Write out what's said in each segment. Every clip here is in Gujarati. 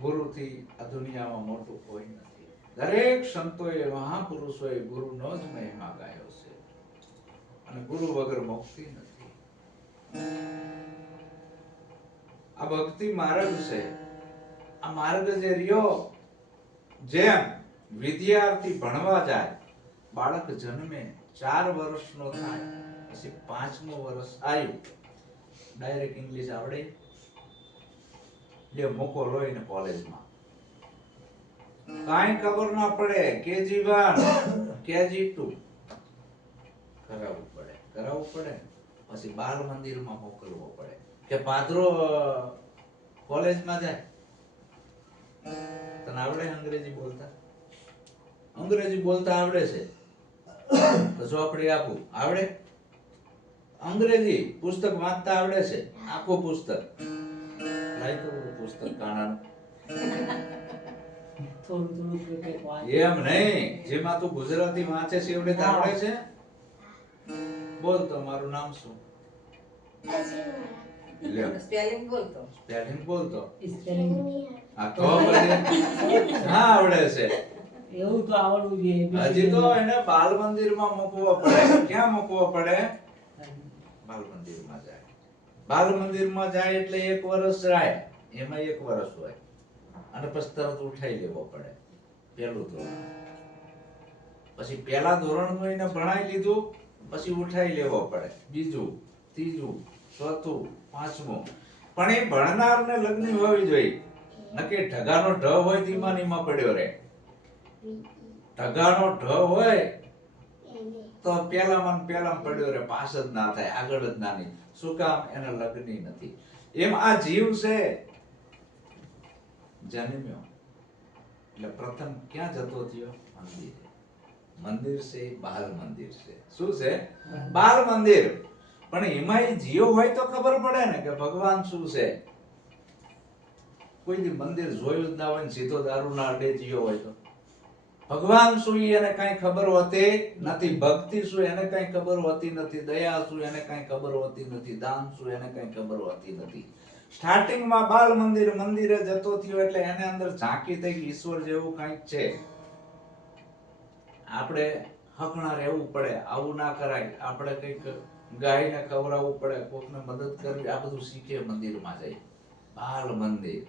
ગુરુથી આ દુનિયામાં મોટું કોઈ નથી. દરેક સંતોએ મહાપુરુષોએ ગુરુનો જ મહિમા ગાયો છે અને ગુરુ વગર મુક્તિ નથી. આ ભક્તિ માર્ગ છે. આ માર્ગ જે રહ્યો, જેમ વિદ્યાર્થી ભણવા જાય, બાળક જન્મે 4 વર્ષનો થાય પછી 5મું વર્ષ આવ્યું, ડાયરેક્ટ ઇંગ્લિશ આવડે, લે મોકો લોઈને કોલેજમાં. કાંઈ ખબર ના પડે, KG1 KG2 કરાવવું પડે. પછી બાલ મંદિરમાં મોકલવો પડે કે પાદરો કોલેજમાં જાય. તને આવડે અંગ્રેજી બોલતા આવડે છે તો ચોપડી આપું, આવડે? અંગ્રેજી પુસ્તક વાંચતા આવડે છે, આખું પુસ્તક લાઈ તો પુસ્તક કાણાનું. એમ નહીં, જેમાં તું ગુજરાતી વાંચે છે એવડે આવડે છે. બોલ તો મારું નામ શું? સ્પેલિંગ બોલતો. આ તો હા આવડે છે. એવું તો આવડવું જોઈએ. હજી તો એને બાલ મંદિરમાં મૂકવો પડે. ક્યાં મૂકવો પડે? બાલ મંદિરમાં જાય. બાલ મંદિરમાં જાય એટલે 1 વર્ષ જાય, એમાં 1 વર્ષ હોય અને પછી તરત ઉઠાઈ લેવો પડે. પહેલું ધોરણ, પછી પહેલા ધોરણનું એને ભણાઈ લીધું, પછી ઉઠાઈ લેવો પડે. બીજું, ત્રીજું, ચોથું, 5મું. પણ એ ભણનારને લગ્ન હોવી જોઈએ. નકે ઢગાનો ઢ હોય ધીમા નીમાં પડ્યો રહે. ઢગાનો ઢ હોય તો પેલામાં પડ્યો રહે, પાસ જ ના થાય, આગળ જ ના નહીં. શું કામ? એને લગ્ન નથી. એમ આ જીવ છે, જન્મ્યો એટલે પ્રથમ ક્યાં જતો થયો? મંદિર છે, બાલ મંદિર છે. શું છે? બાલ મંદિર. પણ એમાં એ જીવ હોય તો ખબર પડે ને કે ભગવાન શું છે. કોઈ દી મંદિર જોયું જ ના હોય ને સીધો દારૂના અડે જીવ હોય તો ભગવાન શું એને કઈ ખબર હોતી નથી. ભક્તિ શું એને કઈ ખબર હોતી નથી. દયા શું એને કઈ ખબર હોતી નથી. દાન શું એને કઈ ખબર હોતી નથી. સ્ટાર્ટિંગમાં બાલ મંદિરે જતો થયો એટલે એને અંદર ઝાંકી થઈ ઈશ્વર જેવું કંઈક છે. આપણે હકણા રહેવું પડે, આવું ના કરાય. આપણે કંઈક ગાયને ખવડાવવું પડે, કોકને મદદ કરવી, આ બધું શીખે મંદિરમાં જાય. બાલ મંદિર.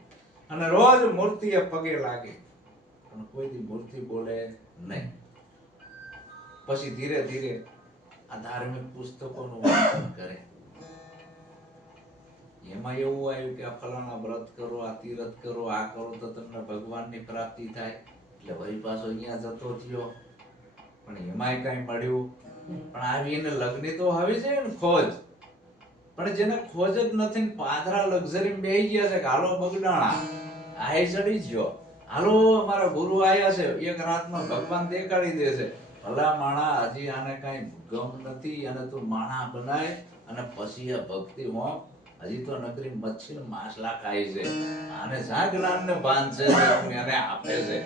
અને રોજ મૂર્તિએ પગે લાગે પણ કોઈ દી મૂર્તિ બોલે નહીં. પછી ધીરે ધીરે આ ધાર્મિક પુસ્તકોનું વાંચન કરે. એમાં એવું આવ્યું કે આ ફલાણા વ્રત કરો, આ તીરથ કરો, આ કરો તો તમને ભગવાનની પ્રાપ્તિ થાય. એટલે વળી પાછો અહીંયા જતો થયો, પણ એમાંય કઈ મળ્યું. પણ આવી એને લગ્ન તો આવી છે ને ખોજ. પણ જેને ખોજ જ નથી ને પાદરા લક્ઝરી બેહી ગયા છે કે હાલો બગડાણા આય ચડી ગયો, હાલો અમારા ગુરુ આયા છે, એક રાતમાં ભગવાન દેખાડી દે છે. ભલા માણા, હજી આને કઈ ગમ નથી અને તું માણા બનાય અને પછી આ ભક્તિ હો. હજી તો નકરી મચ્છી માછલા ખાય છે, આને જાગરાન ને ભાન છે એને આપે છે.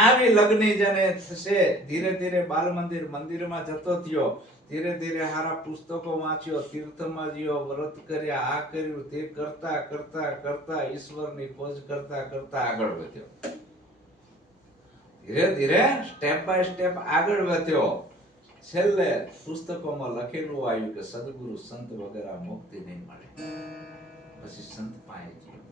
આવી લગ્ની જને થશે. ધીરે ધીરે બાલ મંદિરમાં જતો થયો. ધીરે ધીરે હારા પુસ્તકો વાંચ્યો, તીર્થમાં ગયો, વ્રત કર્યા, આ કર્યું, તે કરતા કરતા કરતા ઈશ્વરની ખોજ કરતા કરતા આગળ વધ્યો. ધીરે ધીરે સ્ટેપ બાય સ્ટેપ આગળ વધ્યો. છેલ્લે પુસ્તકોમાં લખેલું આવ્યું કે સદગુરુ સંત વગર આ મુક્તિ નહીં મળે. પછી સંત પાસે ગયો.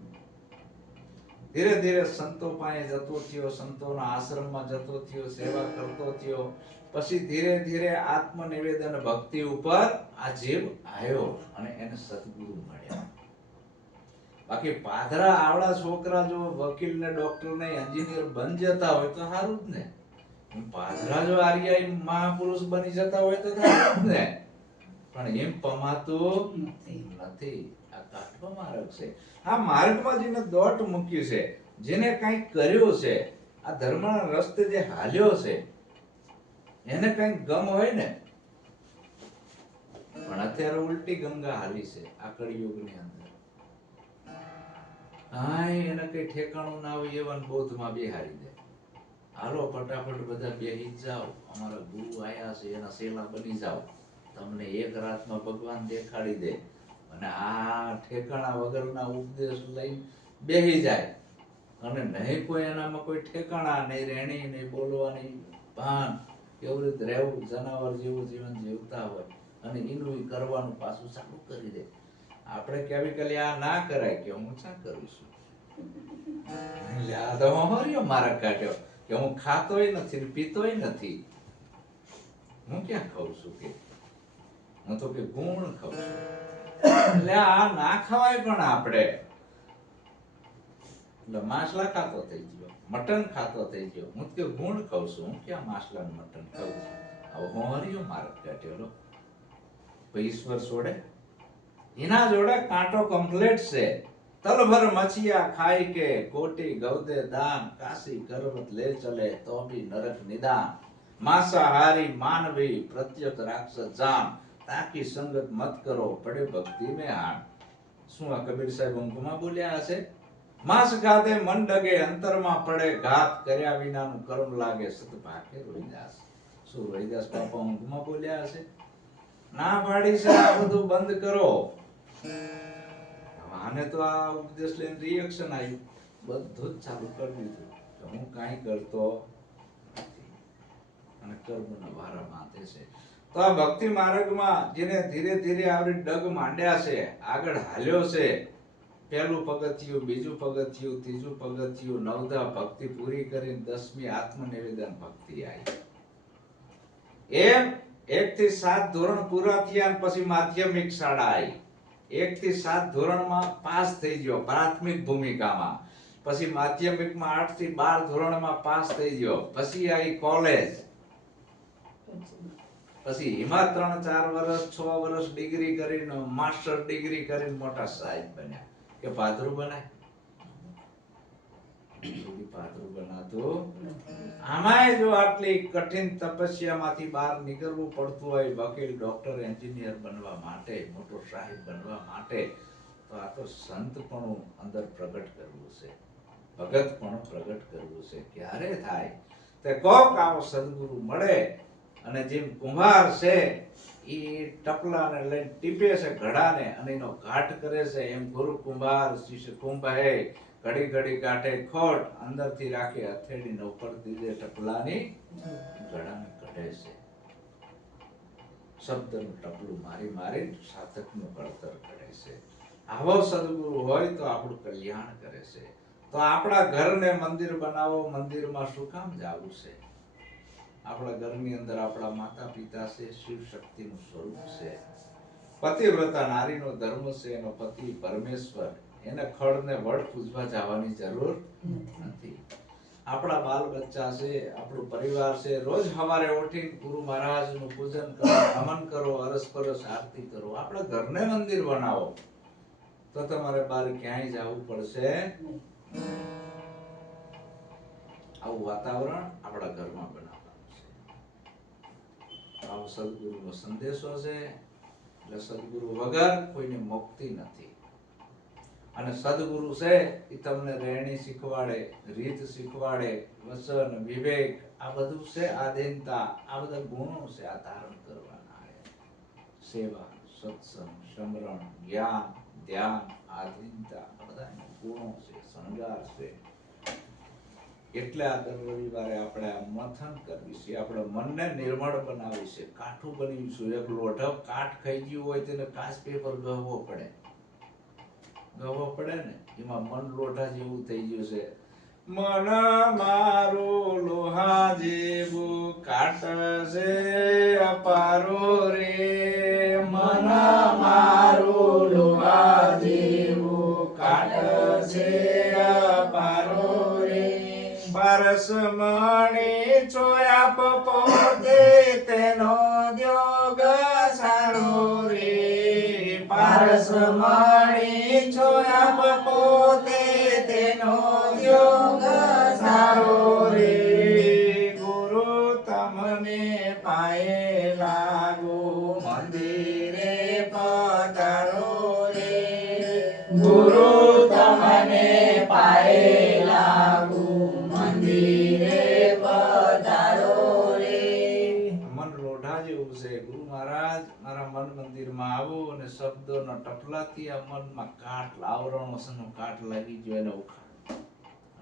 ધીરે ધીરે સંતો પાસે જતો થયો, સંતોના આશ્રમમાં જતો થયો, સેવા કરતો થયો. પછી ધીરે ધીરે આત્મનિવેદન ભક્તિ ઉપર આ જીવ આવ્યો અને એને સદગુરુ મળ્યા. બાકી પાદરા આવડા છોકરા જો વકીલ ને ડોક્ટર ને એન્જિનિયર બની જતા હોય તો સારું જ ને. પાદરા જો આર્ય મહાપુરુષ બની જતા હોય તો સારું જ ને. પણ એમ પમાતું નથી. આ કાઠો માર્ગ છે. આ માર્ગમાં જેને દોટ મૂક્યું છે, જેને કંઈક કર્યું છે, આ ધર્મના રસ્તે જે હાલ્યો છે, એને કંઈક ગમ હોય ને. પણ અત્યારે ઉલટી ગંગા હાલી છે આ કળિયુગની અંદર. કાંઈ એને કઈ ઠેકાણું ના હોય એવા બોધમાં બેહારી દે. હાલો ફટાફટ બધા બેહી જાઓ, અમારા ગુરુ આયા છે, એના સેલા બની જાઓ. તમને એક રાતમાં ભગવાન દેખાડી દે. અને આ ઠેકાણા વગરના ઉપદેશ લઈને બેહી જાય. અને નહીં કોઈ એનામાં કોઈ ઠેકાણા, નહીં રહેણી, નહીં બોલવાની ભાન, એવી રીતે રહેવું, જનાવર જેવું જીવન જીવતા હોય અને એનું ઈ કરવાનું પાછું ચાલુ કરી દે. આપણે કેવી કે આ ના કરાય, કે હું શા કરું છું, એટલે આ તો હરિયો માર્ગ કાઢ્યો કે હું ખાતોય નથી ને પીતોય નથી, હું ક્યાં ખાઉં છું, કે હું તો કે ગુણ ખાઉં છું. એટલે આ ના ખવાય. પણ આપણે એટલે માછલા ખાતો થઈ ગયો, મટન ખાતો થઈ ગયો, હું તો ગુણ ખાઉં છું, હું ક્યાં માછલા ને મટન ખાઉં છું. હવે હું હરિયો માર્ગ કાઢ્યો. ઈશ્વર છોડે, એના જોડે કાંટો કમ્પ્લીટ છે. તલભર મછિયા ખાઈ કે કોટી ગૌદે દાન, કાશી કરવત લે ચલે તો ભી નરક નિદાન, માંસાહારી માનવી પ્રત્યક રાક્ષસ જાન, તાકી સંગત મત કરો પડે ભક્તિ में हान. શું આ કબીર સાહેબ ઊંઘમાં બોલ્યા હશે? માંસ ખાતે મન ડગે, અંતરમાં પડે ઘાત, કર્યા વિનાનું કર્મ લાગે સત ભાગે રોહિદાસ. શું રોહિદાસ બાપા ઊંઘમાં બોલ્યા હશે? ના પાડી છે આ બધું બંધ કરો. આને તો આ ઉપદેશ લઈને રિએક્શન આવ્યું, બધું જ ચાલુ કરી દીધું કે હું કાંઈ કરતો નથી અને કર્મના વારા બાંધે છે. તો આ ભક્તિ માર્ગમાં જેને ધીરે ધીરે આવડી ડગ માંડ્યા છે, આગળ હાલ્યો છે, પહેલું પગથિયું, બીજું પગથિયું, ત્રીજું પગથિયું, નવધા ભક્તિ પૂરી કરીને 10મી આત્મનિવેદન ભક્તિ આવી. એમ 1 થી 7 ધોરણ પૂરા થયા અને પછી માધ્યમિક શાળા આવી. 1 થી 7 ધોરણમાં પાસ થઈ ગયો પ્રાથમિક ભૂમિકામાં, પછી માધ્યમિકમાં 8 થી 12 ધોરણમાં પાસ થઈ ગયો, પછી આવી કોલેજ, પછી એમાં 3-4 વર્ષ 6 વર્ષ ડિગ્રી કરીને માસ્ટર ડિગ્રી કરીને મોટા સાહેબ બન્યા. કે પાદરું બનાય પાદરું બનાતું. આમાંય જો આટલી કઠિન તપસ્યામાંથી બહાર નીકળવું પડતું હોય, વકીલ, ડોક્ટર, એન્જિનિયર બનવા માટે, મોટો સાહેબ બનવા માટે, તો આ તો સંતપણું અંદર પ્રગટ કરવું છે, ભગતપણું પ્રગટ કરવું છે. ક્યારે થાય? તે કોક આવો સદગુરુ મળે અને જેમ કુંભાર છે એ ટપલાને લઈને ટીપે છે ઘડાને અને એનો ઘાટ કરે છે, એમ ગુરુ કુંભાર શિષ્ય કુંભ હે ઘડી ઘડી કાઢે ખોટ, અંદરથી રાખે હથેળીને ઉપર દીધે ટપલાની ઘડાને કઢે છે. શબ્દનું ટપલું મારી મારી સાધકનું ઘડતર કરે છે. આવો સદગુરુ હોય તો આપણું કલ્યાણ કરે છે. તો આપણા ઘરને મંદિર બનાવો, મંદિરમાં શું કામ જાવું છે? આપણા ઘરની અંદર આપણા માતા પિતા છે, શિવ શક્તિનું સ્વરૂપ છે, પતિવ્રતા નારીનો ધર્મ છે, એનો પતિ પરમેશ્વર, એને ખડને વડ પૂજવા જવાની જરૂર નથી. આપણા બાલ બચ્ચા છે, આપણું પરિવાર છે, રોજ સવારે ઉઠીને ગુરુ મહારાજનું પૂજન કરો, નમન કરો, અરસપરસ આરતી કરો. આપણા ઘરને મંદિર બનાવો તો તમારે બહાર ક્યાંય જવું પડશે. આવું વાતાવરણ આપણા ઘરમાં બનાવવાનું છે. આવો સદગુરુનો સંદેશો છે. એટલે સદગુરુ વગર કોઈને મુક્તિ નથી. અને સદગુરુ છે એ તમને રહેણી શીખવાડે, રીત શીખવાડે, વચન, વિવેક, આ બધું છે, આધીનતા, આ બધા ગુણો છે આ ધારણ કરવાના. સેવા, સત્સંગ, સમરણ, જ્ઞાન, ધ્યાન, આધીનતા, આ બધા ગુણો છે, શણગાર છે. એટલે આ દર રવિવારે આપણે આ મંથન કરવી છે, આપણે મનને નિર્મળ બનાવી છે, કાઠું બનાવીશું. એક લોઢો કાઠ ખાઈ ગયું હોય તેને કાચ પેપર ગહવો પડે ને, એમાં મન લોઢા જેવું થઈ ગયું છે. મન મારું લોહા જેવું કાટ છે અપારો રે, મન મારું લોહા જેવું કાટ છે અપારો રે, પરસમણી ચોયા પોતે તેનો દ્યોગ સારો રે, પરસમણી ચોયા પોતે તેનો દ્યોગ સારો રે, ગુરુ તમને પાયે લાગો મંદિરે પધારો રે, ગુરુ તમને પાયે લાગો મંદિરે પધારો રે. મન લોઢા જેવું છે. ગુરુ મહારાજ મારા મન મંદિરમાં આવો અને શબ્દોના ટપલાથી આ મનમાં કાટ, આવરણોનો કાટ લાગી ગયો એને ઉખાડો.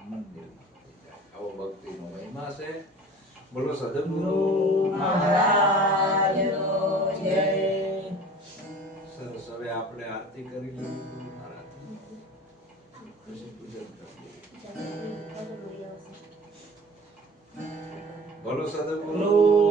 મંદિર થઈ જાય. આવો ભક્તિનો મહિમા છે. બોલો સદગુરુ ગુરુ મહારાજનો જય. સરસ. હવે આપણે આરતી કરી લઈએ ગુરુ મહારાજની. પછી પૂજન કરી લઈએ. બોલો સદગુરુ ગુરુ